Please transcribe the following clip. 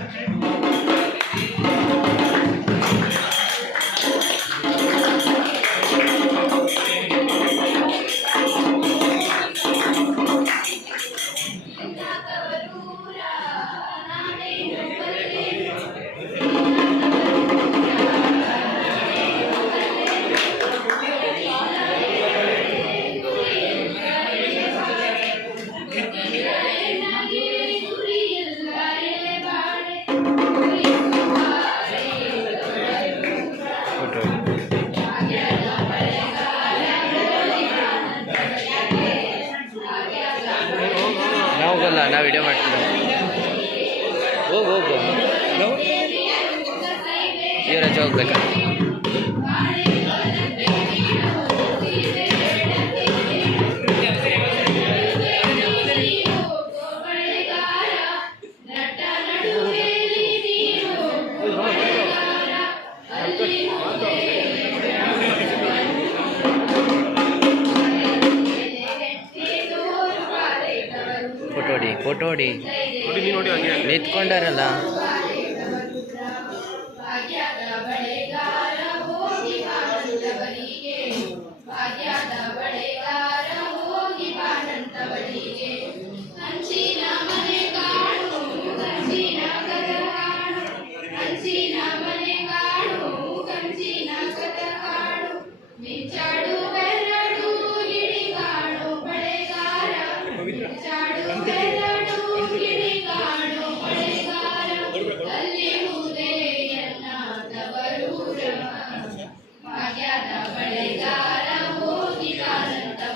Amen. ನಾವು ಹೋಗಲ್ಲ ನಾವು ವಿಡಿಯೋ ಮಾಡ್ತೀವಿ ಹೋಗಿ ಹೋಗು. ಯುವರಾಜ್ ಹೋಗ್ಬೇಕಾ? ಫೋಟೋ ಹೊಡಿ. ನಿಂತ್ಕೊಂಡಾರಲ್ಲ.